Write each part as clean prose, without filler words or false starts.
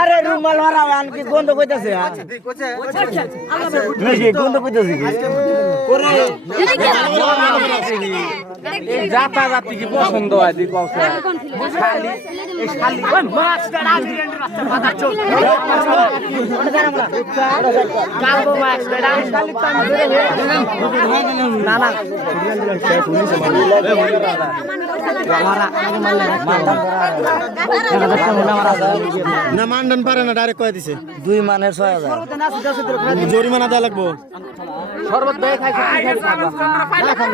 আরে রুমাল মারাওয়ান কি গন্ধ কইতাছে নাকি গন্ধ কইতাছে করে এই জাতা জাতি কি পছন্দ হয় দি কও খালি এই খালি ওই মাছটা রাজরেন্দ্র রাস্তা বাধা চল ওটা জানা আমরা কালবো মাছ বেড়া খালি তো আমি ধরে না না না মানদান পারে না ডাইরেক্ট কয়ে দিছে 2 মানের 6000 জরিমানা দেওয়া লাগবো শরবত দই খাইছে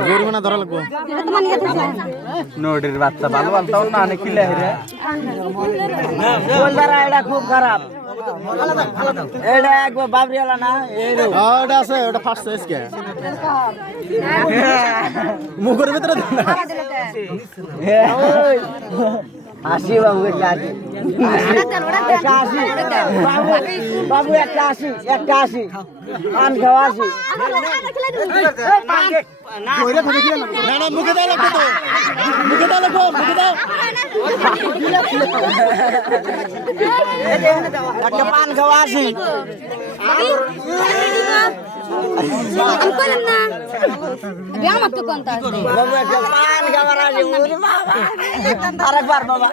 জরিমানা ধরা লাগবো নোডের বাচ্চা ভালো ভালো না অনেক কিলে রে বলদারা এটা খুব খারাপ এটা একবার বাবরিওয়ালা না এই রে ওটা আছে ওটা ফার্স্ট সাইজ কে মুখের ভিতরে দেন না ওই আসি বাবু একটা আসি বাবু একটা আসি পান খাওয়া আসি না না মুখে দাও লাগবে তো মুখে দাও লাগবো মুখে দাও একটা পান খাওয়া আসি বাবু একটা পান খাওয়ার আসি আরেকবার বাবা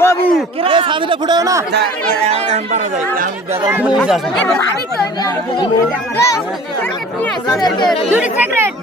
বাবু এই সাদিটা ফুটাও না সিগারেট